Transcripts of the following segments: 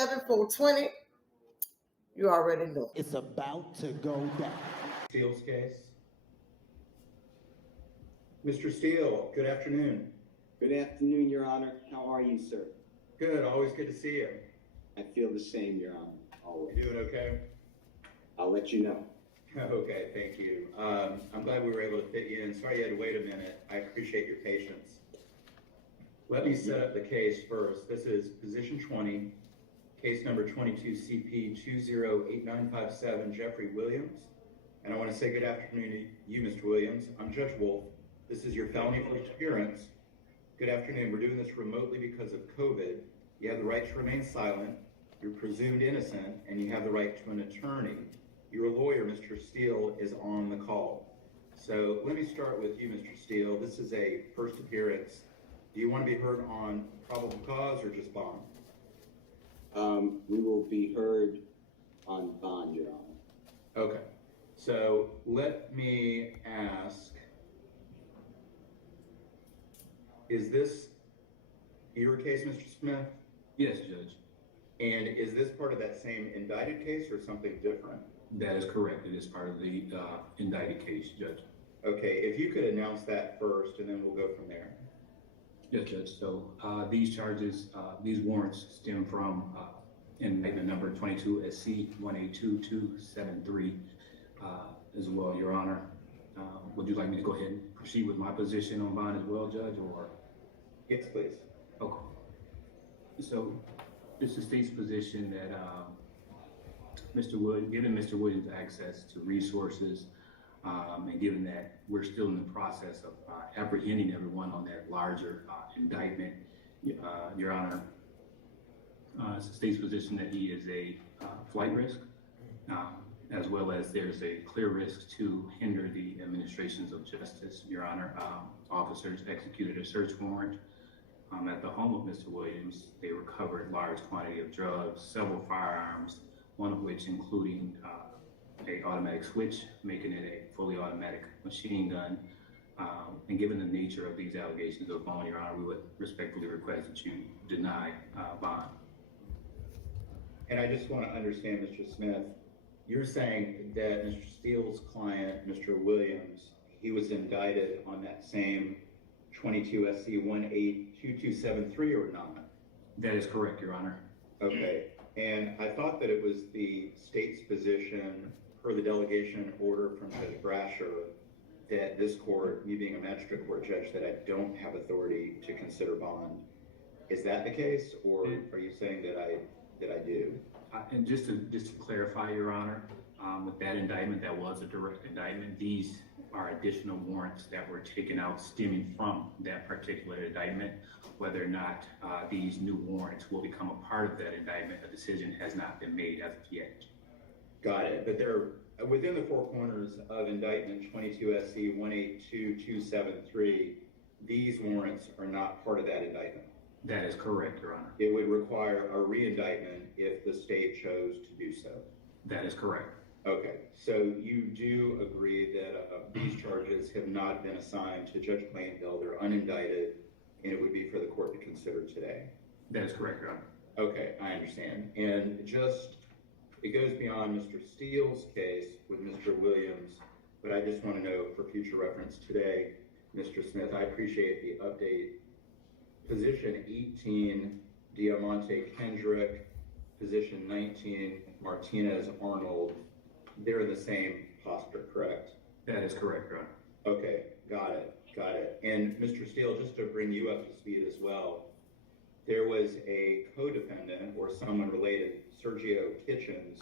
7420. You already know. It's about to go down. Steele's case. Mr. Steele, good afternoon. Good afternoon, Your Honor. How are you, sir? Good, always good to see you. I feel the same, Your Honor. Always. You doing okay? I'll let you know. Okay, thank you. I'm glad we were able to fit you in. Sorry you had to wait a minute. I appreciate your patience. Let me set up the case first. This is position 20, case number 22 CP 208957, Jeffrey Williams. And I want to say good afternoon to you, Mr. Williams. I'm Judge Wolf. This is your felony first appearance. Good afternoon. We're doing this remotely because of COVID. You have the right to remain silent. You're presumed innocent, and you have the right to an attorney. Your lawyer, Mr. Steele, is on the call. So let me start with you, Mr. Steele. This is a first appearance. Do you want to be heard on probable cause or just bond? We will be heard on bond, Your Honor. Okay. So let me ask, is this your case, Mr. Smith? Yes, Judge. And is this part of that same indicted case or something different? That is correct. It is part of the indicted case, Judge. Okay, if you could announce that first, and then we'll go from there. Yes, Judge. So these charges, these warrants stem from indictment number 22 SC 182273 as well, Your Honor. Would you like me to go ahead and proceed with my position on bond as well, Judge, or? Yes, please. Okay. So it's the state's position that given Mr. Williams access to resources, and given that we're still in the process of apprehending everyone on that larger indictment, Your Honor, it's the state's position that he is a flight risk, as well as there's a clear risk to hinder the administrations of justice. Your Honor, officers executed a search warrant at the home of Mr. Williams. They recovered large quantity of drugs, several firearms, one of which including a automatic switch, making it a fully automatic machine gun. And given the nature of these allegations of bond, Your Honor, we would respectfully request that you deny bond. And I just want to understand, Mr. Smith, you're saying that Mr. Steele's client, Mr. Williams, he was indicted on that same 22 SC 182273 or not? That is correct, Your Honor. Okay, and I thought that it was the state's position per the delegation order from Judge Brasher that this court, me being a magistrate court judge, that I don't have authority to consider bond. Is that the case, or are you saying that I do? And just to clarify, Your Honor, with that indictment, that was a direct indictment. These are additional warrants that were taken out stemming from that particular indictment. Whether or not these new warrants will become a part of that indictment, a decision has not been made as of yet. Got it, but they're within the four corners of indictment 22 SC 182273. These warrants are not part of that indictment. That is correct, Your Honor. It would require a re-indictment if the state chose to do so. That is correct. Okay, so you do agree that these charges have not been assigned to Judge Plainville, they're unindicted, and it would be for the court to consider today? That is correct, Your Honor. Okay, I understand. And it goes beyond Mr. Steele's case with Mr. Williams, but I just want to know for future reference today, Mr. Smith, I appreciate the update. Position 18, Diamante Kendrick, position 19, Martinez Arnold, they're in the same posture, correct? That is correct, Your Honor. Okay, got it. And Mr. Steele, just to bring you up to speed as well, there was a co-defendant or someone related, Sergio Kitchens,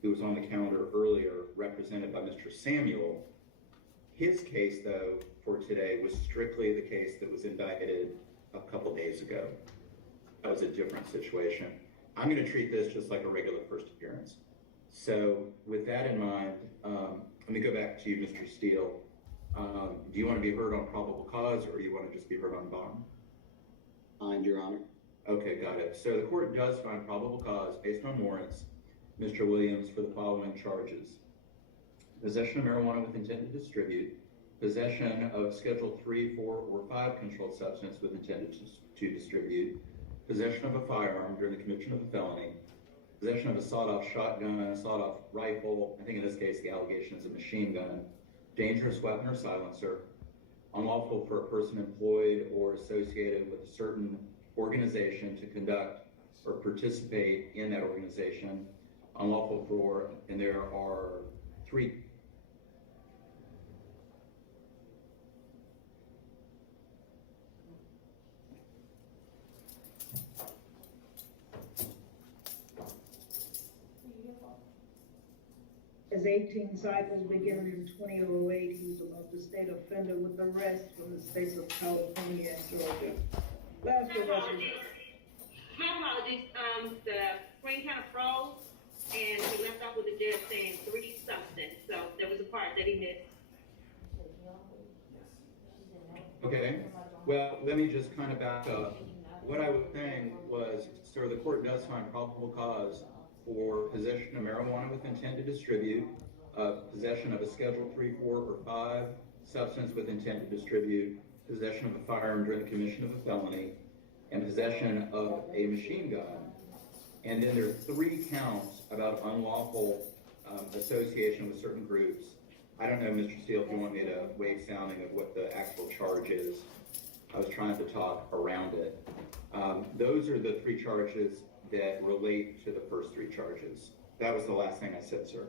who was on the calendar earlier, represented by Mr. Samuel. His case, though, for today was strictly the case that was indicted a couple days ago. That was a different situation. I'm going to treat this just like a regular first appearance. So with that in mind, let me go back to you, Mr. Steele. Do you want to be heard on probable cause, or do you want to just be heard on bond? Bond, Your Honor. Okay, got it. So the court does find probable cause based on warrants, Mr. Williams, for the following charges: possession of marijuana with intent to distribute, possession of Schedule 3, 4, or 5 controlled substance with intent to distribute, possession of a firearm during the commission of a felony, possession of a sawed-off shotgun, a sawed-off rifle, I think in this case the allegation is a machine gun, dangerous weapon or silencer, unlawful for a person employed or associated with a certain organization to conduct or participate in that organization, unlawful for, and there are three. His 18 cycles beginning in 2008, he was a multi-state offender with arrest from the states of California and Georgia. Last arrest was My apologies, the screen kind of froze, and we left off with the judge saying 3 something, so there was a part that he missed. Okay, well, let me just kind of back up. What I was saying was, sir, the court does find probable cause for possession of marijuana with intent to distribute, possession of a Schedule 3, 4, or 5 substance with intent to distribute, possession of a firearm during the commission of a felony, and possession of a machine gun. And then there are 3 counts about unlawful association with certain groups. I don't know, Mr. Steele, if you want me to waive sounding of what the actual charge is. I was trying to talk around it. Those are the 3 charges that relate to the first 3 charges. That was the last thing I said, sir.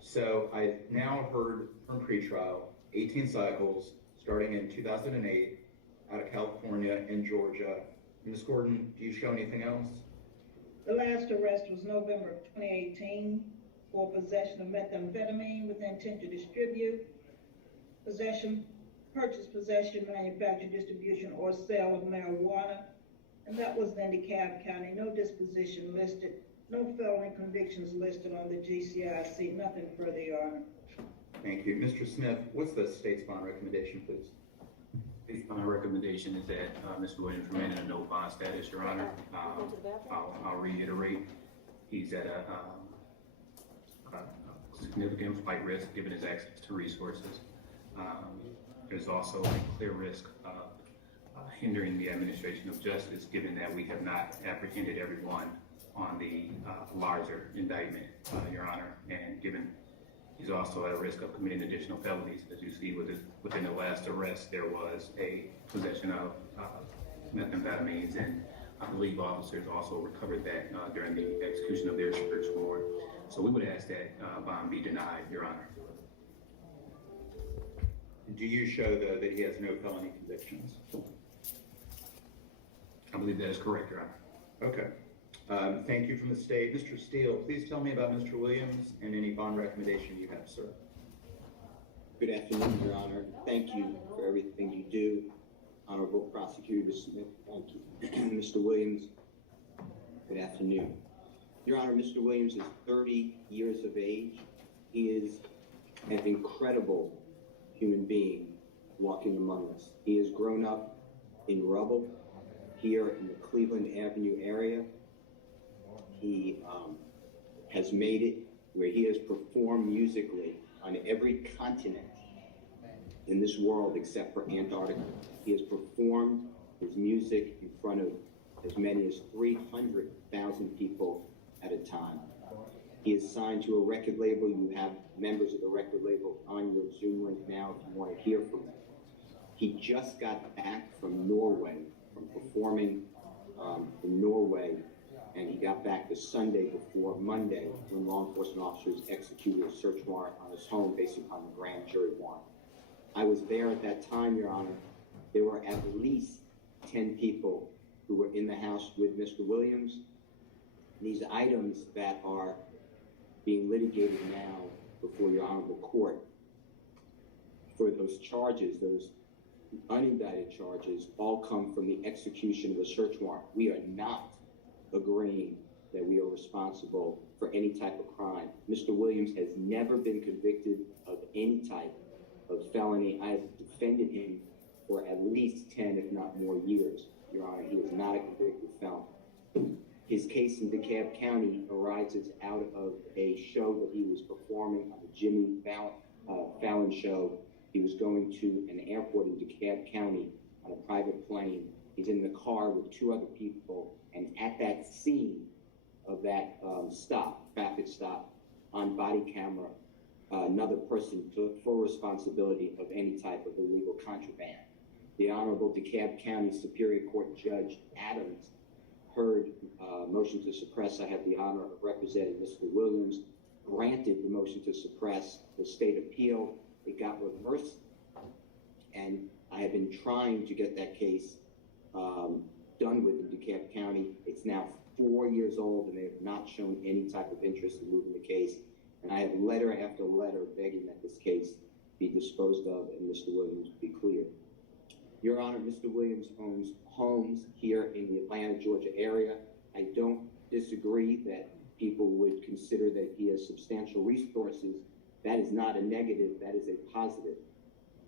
So I now heard from pretrial 18 cycles starting in 2008 out of California and Georgia. Ms. Gordon, do you show anything else? the last arrest was November of 2018 for possession of methamphetamine with intent to distribute, purchase, possession, manufacture, distribution, or sale of marijuana. And that was in DeKalb County. No disposition listed, no felony convictions listed on the GCIC, nothing further, Your Honor. Thank you. Mr. Smith, what's the state's bond recommendation, please? My recommendation is that Mr. Williams remain in a no bond status, Your Honor. I'll reiterate, he's at a significant flight risk given his access to resources. There's also a clear risk of hindering the administration of justice, given that we have not apprehended everyone on the larger indictment, Your Honor, and given he's also at a risk of committing additional felonies. As you see within the last arrest, there was a possession of methamphetamines, and I believe officers also recovered that during the execution of their search warrant. So we would ask that bond be denied, Your Honor. Do you show, though, that he has no felony convictions? I believe that is correct, Your Honor. Okay. Thank you from the state. Mr. Steele, please tell me about Mr. Williams and any bond recommendation you have, sir. Good afternoon, Your Honor. Thank you for everything you do. Honorable Prosecutor Smith, thank you. Mr. Williams, good afternoon. Your Honor, Mr. Williams is 30 years of age. He is an incredible human being walking among us. He has grown up in rubble here in the Cleveland Avenue area. He has made it where he has performed musically on every continent in this world except for Antarctica. He has performed his music in front of as many as 300,000 people at a time. He is signed to a record label. You have members of the record label on your Zoom link now if you want to hear from him. He just got back from Norway, from performing in Norway, and he got back the Sunday before Monday when law enforcement officers executed a search warrant on his home based upon the grand jury warrant. I was there at that time, Your Honor. There were at least 10 people who were in the house with Mr. Williams. These items that are being litigated now before your honorable court for those charges, those unindicted charges, all come from the execution of a search warrant. We are not agreeing that we are responsible for any type of crime. Mr. Williams has never been convicted of any type of felony. I have defended him for at least 10, if not more years, Your Honor. He is not a convicted felon. His case in DeKalb County arises out of a show that he was performing on the Jimmy Fallon show. He was going to an airport in DeKalb County on a private plane. He's in the car with 2 other people, and at that scene of that traffic stop, on body camera, another person took full responsibility of any type of illegal contraband. The Honorable DeKalb County Superior Court Judge Adams heard motion to suppress. I have the honor of representing Mr. Williams, granted the motion to suppress. The state appeal, it got reversed, and I have been trying to get that case done with in DeKalb County. It's now 4 years old, and they have not shown any type of interest in moving the case. And I have letter after letter begging that this case be disposed of and Mr. Williams be cleared. Your Honor, Mr. Williams owns homes here in the Atlanta, Georgia area. I don't disagree that people would consider that he has substantial resources. That is not a negative, that is a positive.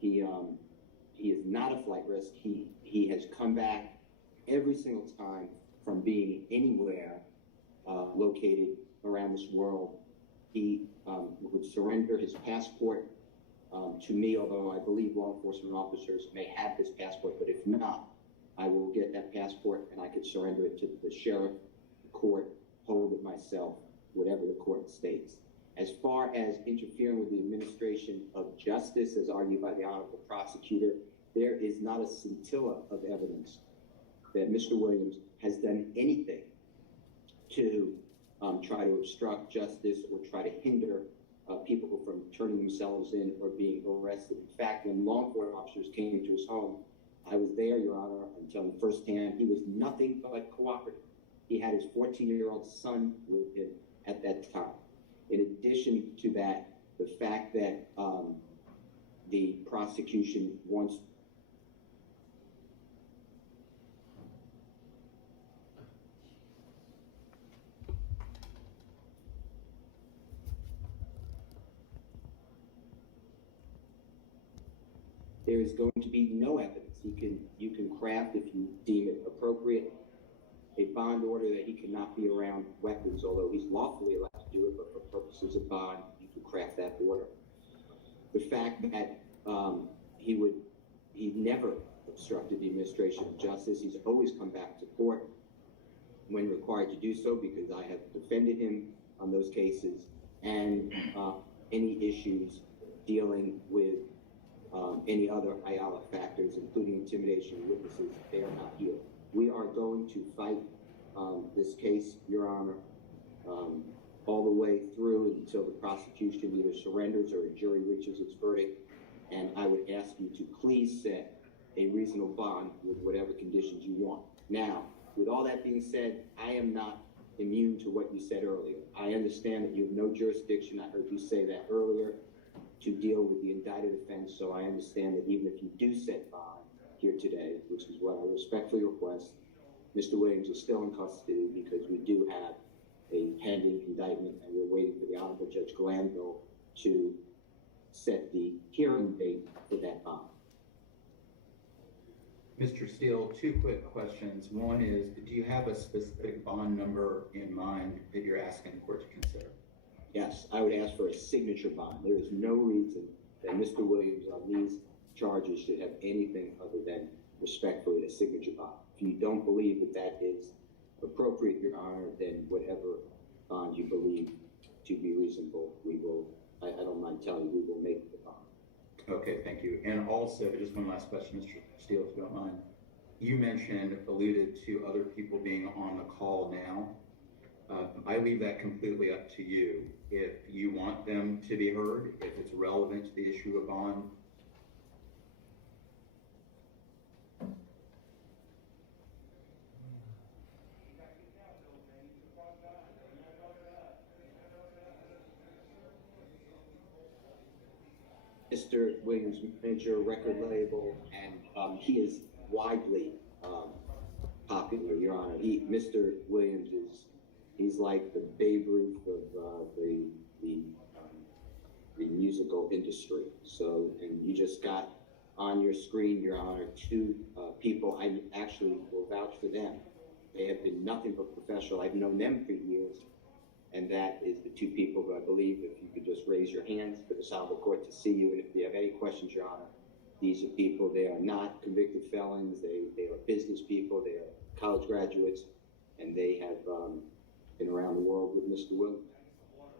He is not a flight risk. He has come back every single time from being anywhere located around this world. He would surrender his passport to me, although I believe law enforcement officers may have his passport, but if not, I will get that passport and I could surrender it to the sheriff, the court, hold it myself, whatever the court states. As far as interfering with the administration of justice, as argued by the Honorable Prosecutor, there is not a scintilla of evidence that Mr. Williams has done anything to try to obstruct justice or try to hinder people from turning themselves in or being arrested. In fact, when law enforcement officers came to his home, I was there, Your Honor, I'm telling you firsthand, he was nothing but cooperative. He had his 14-year-old son with him at that time. In addition to that, the fact that the prosecution wants there is going to be no evidence. You can craft, if you deem it appropriate, a bond order that he cannot be around weapons, although he's lawfully allowed to do it, but for purposes of bond, you can craft that order. The fact that he never obstructed the administration of justice. He's always come back to court when required to do so, because I have defended him on those cases, and any issues dealing with any other IALA factors, including intimidation of witnesses, they are not here. We are going to fight this case, Your Honor, all the way through until the prosecution either surrenders or a jury reaches its verdict. And I would ask you to please set a reasonable bond with whatever conditions you want. Now, with all that being said, I am not immune to what you said earlier. I understand that you have no jurisdiction, I heard you say that earlier, to deal with the indicted offense, so I understand that even if you do set bond here today, which is what I respectfully request, Mr. Williams is still in custody because we do have a pending indictment, and we're waiting for the Honorable Judge Glanville to set the hearing date for that bond. Mr. Steele, two quick questions. One is, do you have a specific bond number in mind that you're asking the court to consider? Yes, I would ask for a signature bond. There is no reason that Mr. Williams on these charges should have anything other than respectfully a signature bond. If you don't believe that that is appropriate, Your Honor, then whatever bond you believe to be reasonable, we will, I don't mind telling you, we will make the bond. Okay, thank you. And also, just one last question, Mr. Steele, if you don't mind. You alluded to other people being on the call now. I leave that completely up to you. If you want them to be heard, if it's relevant to the issue of bond. Mr. Williams managed a record label, and he is widely popular, Your Honor. Mr. Williams he's like the Babe Ruth of the musical industry. So, and you just got on your screen, Your Honor, two people. I actually will vouch for them. They have been nothing but professional. I've known them for years, and that is the two people who I believe, if you could just raise your hands for the Honorable Court to see you, and if you have any questions, Your Honor, these are people, they are not convicted felons, they are business people, they are college graduates, and they have been around the world with Mr. Williams.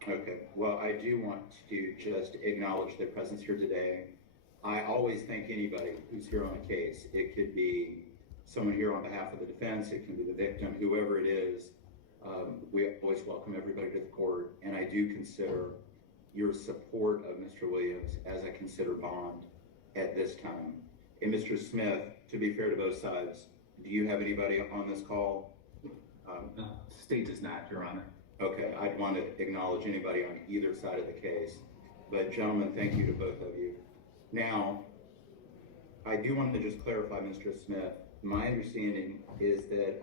Okay, well, I do want to just acknowledge their presence here today. I always thank anybody who's here on a case. It could be someone here on behalf of the defense, it can be the victim, whoever it is. We always welcome everybody to the court, and I do consider your support of Mr. Williams as I consider bond at this time. And Mr. Smith, to be fair to both sides, do you have anybody on this call? State does not, Your Honor. Okay, I'd want to acknowledge anybody on either side of the case. But gentlemen, thank you to both of you. Now, I do want to just clarify, Mr. Smith, my understanding is that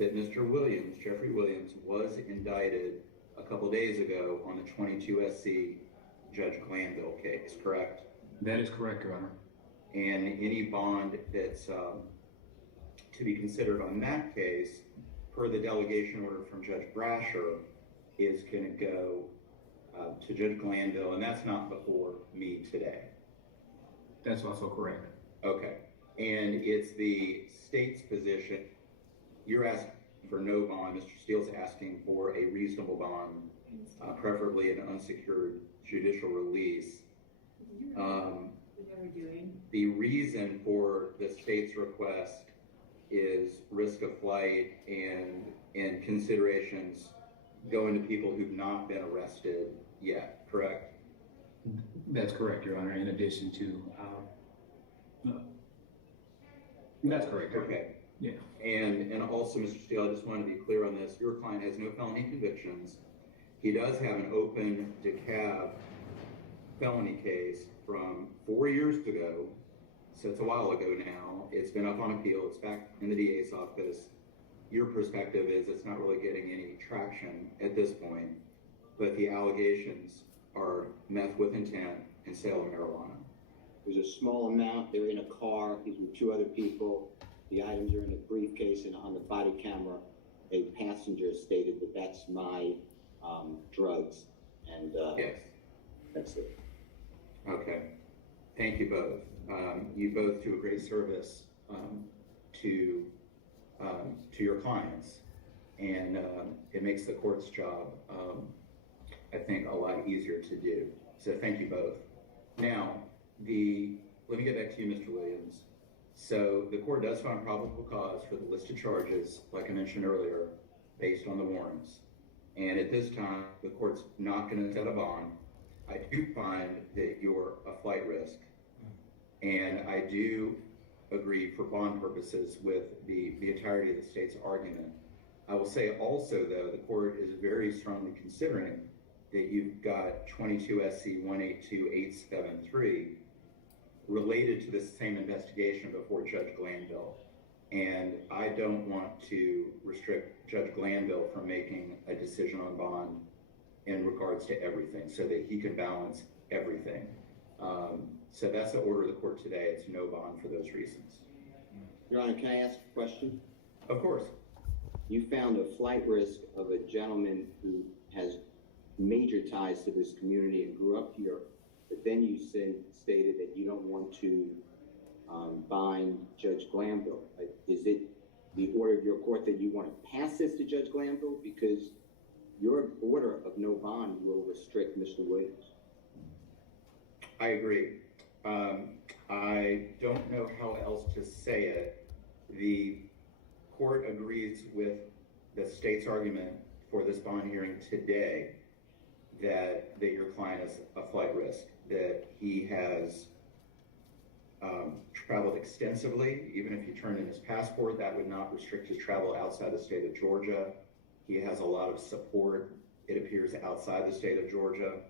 Mr. Williams, Jeffrey Williams, was indicted a couple days ago on the 22 SC Judge Glanville case, correct? That is correct, Your Honor. And any bond that's to be considered on that case, per the delegation order from Judge Brasher, is going to go to Judge Glanville, and that's not before me today. That's also correct. Okay, and it's the state's position, you're asking for no bond, Mr. Steele's asking for a reasonable bond, preferably an unsecured judicial release. The reason for the state's request is risk of flight and considerations going to people who've not been arrested yet, correct? That's correct, Your Honor, in addition to, that's correct. Okay. Yeah. And also, Mr. Steele, I just want to be clear on this. Your client has no felony convictions. He does have an open DeKalb felony case from 4 years ago. So it's a while ago now. It's been up on appeal. It's back in the DA's office. Your perspective is it's not really getting any traction at this point, but the allegations are meth with intent and sale of marijuana. There's a small amount. They're in a car. He's with two other people. The items are in a briefcase, and on the body camera, a passenger stated that that's my drugs, and Yes. that's it. Okay. Thank you both. You both do a great service to your clients, and it makes the court's job, I think, a lot easier to do. So thank you both. Now, let me get back to you, Mr. Williams. So the court does find probable cause for the listed charges, like I mentioned earlier, based on the warrants. And at this time, the court's not going to set a bond. I do find that you're a flight risk. And I do agree for bond purposes with the entirety of the state's argument. I will say also, though, the court is very strongly considering that you've got 22 SC 182873 related to this same investigation before Judge Glanville. And I don't want to restrict Judge Glanville from making a decision on bond in regards to everything so that he can balance everything. So that's the order of the court today. It's no bond for those reasons. Your Honor, can I ask a question? Of course. You found a flight risk of a gentleman who has major ties to this community and grew up here, but then you stated that you don't want to bind Judge Glanville. Is it the order of your court that you want to pass this to Judge Glanville? Because your order of no bond will restrict Mr. Williams. I agree. I don't know how else to say it. The court agrees with the state's argument for this bond hearing today that your client is a flight risk, that he has traveled extensively. Even if you turned in his passport, that would not restrict his travel outside the state of Georgia. He has a lot of support, it appears, outside the state of Georgia.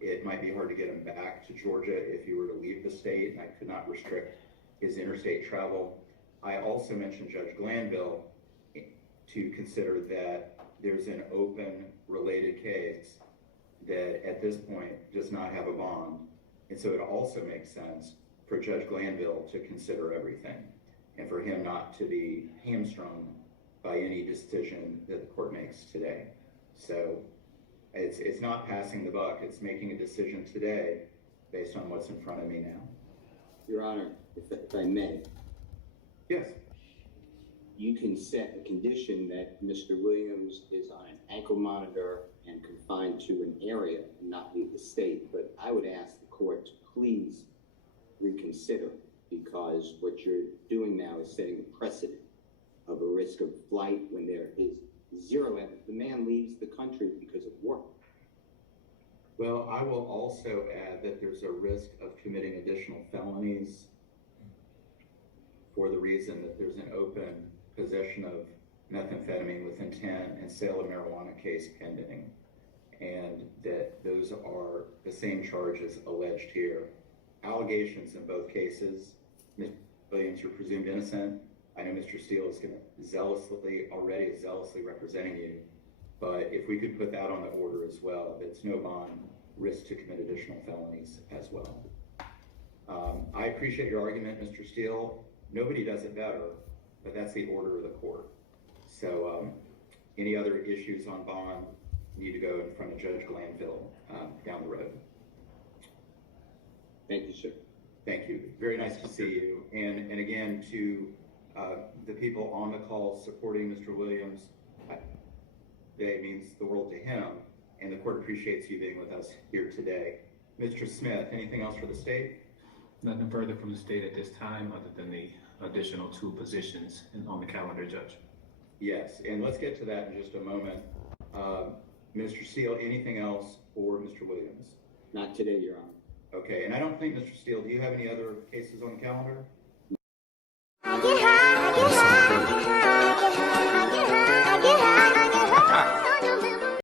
It might be hard to get him back to Georgia if he were to leave the state, and I could not restrict his interstate travel. I also mentioned Judge Glanville to consider that there's an open related case that at this point does not have a bond. And so it also makes sense for Judge Glanville to consider everything and for him not to be hamstrung by any decision that the court makes today. So it's not passing the buck, it's making a decision today based on what's in front of me now. Your Honor, if I may. Yes. you can set a condition that Mr. Williams is on an ankle monitor and confined to an area and not leave the state. But I would ask the court to please reconsider, because what you're doing now is setting a precedent of a risk of flight when there is zero evidence. The man leaves the country because of work. Well, I will also add that there's a risk of committing additional felonies for the reason that there's an open possession of methamphetamine with intent and sale of marijuana case pending, and that those are the same charges alleged here. Allegations in both cases. Mr. Williams, you're presumed innocent. I know Mr. Steele is already zealously representing you, but if we could put that on the order as well, that's no bond, risk to commit additional felonies as well. I appreciate your argument, Mr. Steele. Nobody does it better, but that's the order of the court. So any other issues on bond need to go in front of Judge Glanville down the road. Thank you, sir. Thank you. Very nice to see you. And again, to the people on the call supporting Mr. Williams, today means the world to him, and the court appreciates you being with us here today. Mr. Smith, anything else for the state? Nothing further from the state at this time, other than the additional 2 positions on the calendar, Judge. Yes, and let's get to that in just a moment. Mr. Steele, anything else for Mr. Williams? Not today, Your Honor. Okay, and I don't think, Mr. Steele, do you have any other cases on the calendar? I get high, I get high, I get high, I get high, I get high, I get high, I get high.